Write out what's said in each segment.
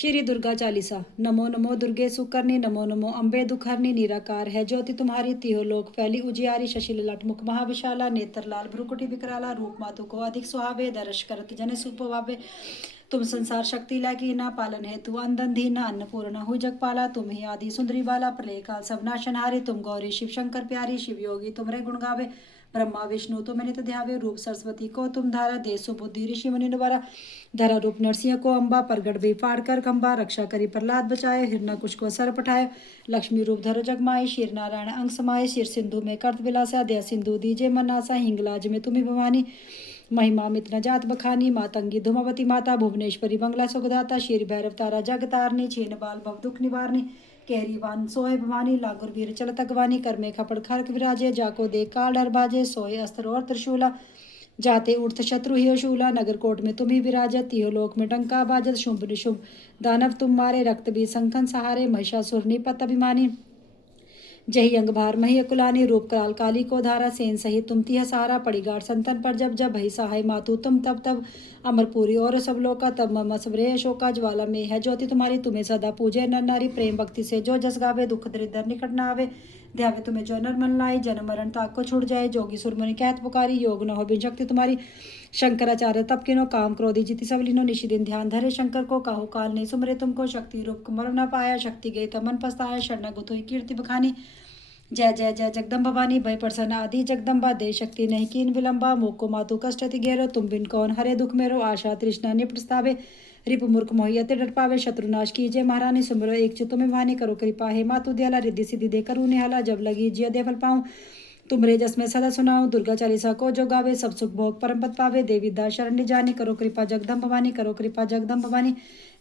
श्री दुर्गा चालीसा। नमो नमो दुर्गे सुकर्णी, नमो नमो अम्बे दुखहरणी। निराकार है ज्योति तुम्हारी, तिहो लोक फैली उजियारी। शशि ललाट मुख महाविशाला, नेत्र लाल भ्रुकुटी विकराला। रूप मातु को अधिक सुहावे, दर्श करत जन सुपवावे। तुम संसार शक्ति लागी ना, पालन है तू अंधन दीना। अन्नपूर्णा हुई जगपाला, तुम ही आदि सुंदरी बाला। प्रलय काल सब नाशनहारी, तुम गौरी शिव शंकर प्यारी। शिव योगी तुमरे गुण गावे, ब्रह्मा विष्णु तुम नित ध्यावे। रूप सरस्वती को तुम धारा, देसु बुद्धि ऋषि मुनि द्वारा। धरा रूप नरसिंह को अम्बा, प्रगट भी फाड़ कर खंबा। रक्षा करी प्रहलाद बचाए, हिरण्यकुश को सर पठाए। लक्ष्मी रूप धर जगमाए, शीर नारायण अंग समाये। शीर सिंधु में कर्त विलासा, दया सिंधु दीजे मनासा। हिंगलाज में तुम्ही भवानी, महिमा मित न जात बखानी। मातंगी धूमावती माता, भुवनेश्वरी बंगला सुखदाता। शीर भैरव तारा जग तारनी, छीन बाल भव दुख निवारनी। केहरी वान सोहे भवानी, लागुर वीर चलत अगवानी। कर में खपड़ खरक विराजे, जाको देख काल डर बाजे। सोए अस्त्र और त्रिशूला, जाते उठत शत्रु हियो शूला। नगर कोट में तुम ही विराजत, तिहो लोक में डंका बाजत। शुंभ निशुंभ दानव तुम मारे, रक्त भी संखन सहारे। महिषासुर निपत अभिमानी, जही अंग भार मही कुलानी। रूप कराल काली को धारा, सेन सहित तुम तिह सहारा। पड़ी गाढ़ संतन पर जब जब, भई सहाय मातु तुम तब तब। अमरपुरी और सब लोका, तब मम सबरे शोका। ज्वाला में है ज्योति तुम्हारी, तुम्हें सदा पूजे नर नारी। प्रेम भक्ति से जो जस गावे, दुख दरिद्र निकट न आवे। ध्यावे तुम्हें जो नर मन लाई, जन्म मरण ताक को छुट जाए। जोगी सुर मुनि कहत पुकारी, योग न हो बिन शक्ति तुम्हारी। शंकराचार्य तप किनो, काम क्रोधी जीति सब लीनो। निशि दिन ध्यान धरे शंकर को, काहू काल नहीं सुमरे तुमको। शक्ति रूप मर न पाया, शक्ति गई तब मन पछताया। शरणगुत हुई कीर्ति बखानी, जय जय जय जगदम्ब भवानी। भय प्रसन्न आदि जगदम्बा, दे शक्ति नहीं कीन विलंबा। मोको मातु कष्ट अति घेरो, तुम बिन कौन हरे दुख मेरो। आशा तृष्णा निपट प्रस्तावे, रिपु मूर्ख मोहि अति डर पावे। शत्रुनाश कीजिए महारानी, सुमरो एक चित्त में भानी। करो कृपा हे मातु दयाला, रिद्धि सिद्धि दे करू निहाला। जब लगी जिय दे फल पाऊं, तुमरे जस में सदा सुनाऊं। दुर्गा चालीसा को जो गावे, सब सुख भोग परम पद पावे। देवी दास शरण जानी, करो कृपा जगदम्ब भवानी। करो कृपा जगदम्ब भवानी।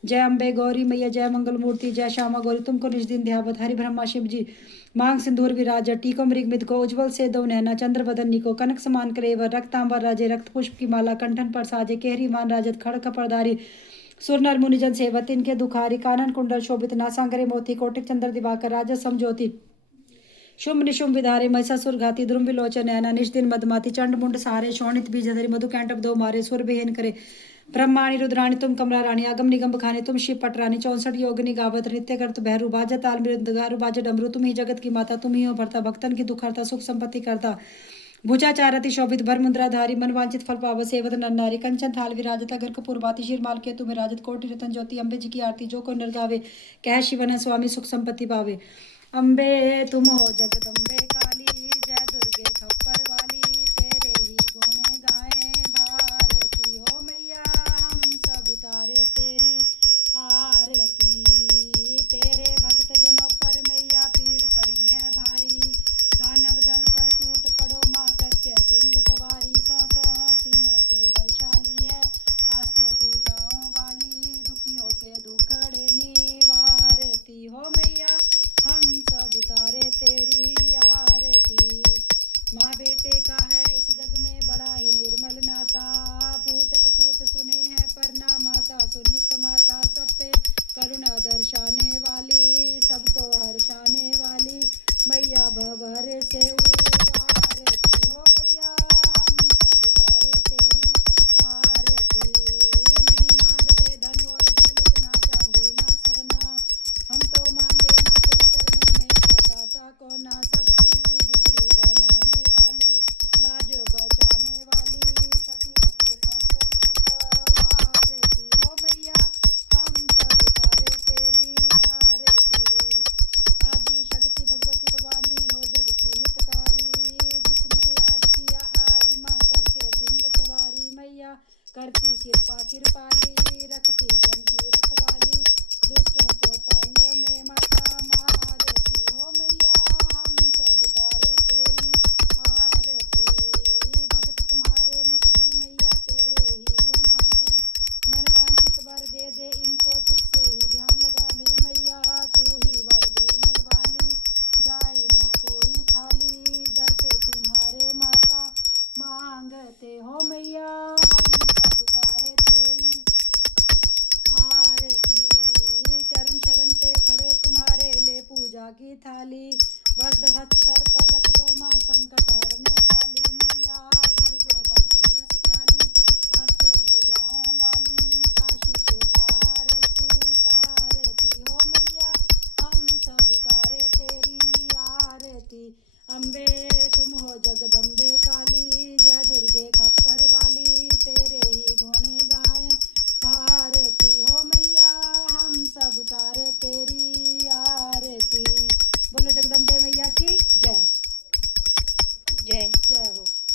जय अम्बे गौरी मैया, जय मंगल मूर्ति, जय श्यामा गौरी तुमको निज दिन ध्यावत। हरि ब्रह्मा शिव जी मांग सिंदूर विराज, टीको मृग मिद को उज्ज्वल से दो नैना। चंद्र बदन निको कनक समान कलेवर, रक्तांबर राजे रक्त पुष्प की माला। कंठन पर साजे केहरी मान राजत, खड़ कपड़धारी। सुर नर मुनिजन सेवत, इनके दुखारी। कानन कुंडल शोभित, नासांगरे मोती। कोटिक चंद्र दिवाकर, राज समज्योति। शुंभ निशुंभ विधारे, महिषासुर घाती। द्रुम विलोचन नैना, निष्दिन मदमाती। चंड मुंड सहारे, शोणित बीजधरी। मधु कैंटक दो मारे, सुर बेहन करे। ब्रह्माणी रुद्राणी तुम कमला रानी, अगम निगम बखानी तुम शिव पटरानी। 64 योगिनी गावत, नृत्य करत भैरू। बाजा ताल मृदंगारू, बाजा डमरू। तुम ही जगत की माता, तुम ही हो भरता भक्तन की दुख हरता। सुख संपत्ति करता, भुजा चारति शोभित। भर मुद्राधारी, मन वांछित फल पाव। सेवत नर नारी, कंचन थाल विराजत। अगर कपूर बाती, शीर माल के तुम्हें राजत। कोटि रतन ज्योति, अम्बे जी की आरती। जो को नर गावे, कह शिवन स्वामी सुख संपत्ति पावे। अम्बे तुम हो जगदम्बे काली, जय दुर्गे खप्पर वाली। तेरे ही गुण गाए भारती, हो मैया हम सब उतारे तेरी आरती। तेरे भक्त जनों पर मैया पीड़ पड़ी है भारी। दानव दल पर टूट पड़ो माँ, करके सिंह सवारी। सौ सिंहों से बलशाली है, अष्टभुजाओं वाली। दुखियों के दुखड़े निवारती, हो मैया हम सब उतारे तेरी आरती। माँ बेटे का है इस जग में बड़ा ही निर्मल नाता। पूत कपूत सुने हैं पर ना माता सुनी कमाता। सब पे करुणा दर्शाने वाली, सबको हर्षाने वाली। मैया भवर से उबारती, हो मैया हम सब उतारे तेरी आरती। नहीं मांगते धन और दौलत, ना चांदी ना सोना। हम तो मांगे माँ तेरे चरणों में छोटा सा कोना। सबकी बिगड़ी बनाने वाली, लाज बचाने वाली। सतियों के सत्य को सवारती, हो मैया हम सब उतारे तेरी आरती। आदि शक्ति भगवती भवानी, हो जग की हितकारी। जिसने याद किया आई माँ, करके सिंह सवारी। मैया करती कृपा कृपाली, रखती जन की रखवाली। दुष्टों को पाल में माता मारती, हो मैया हम सब उतारे तेरी आरती। भक्त तुम्हारे निस दिन मैया तेरे ही गुण गाए। मन वांछित वर दे दे इनको, तुझसे ही ध्यान लगावे। मैया तू ही वर देने वाली, जाए ना कोई खाली। दर पे तुम्हारे माता मांगते, हो मैया हम सब उतारे तेरी आरती। चरण शरण पे खड़े तुम्हारे, ले पूजा की थाली। वज्र हस्त सर पर रख दो माँ, संकट हरने वाली। मैया भर दो भक्ति रस प्याली, अष्टभुजाओं वाली। काशी के कारस तू सार अम्बे तुम हो जगदम्बे, काल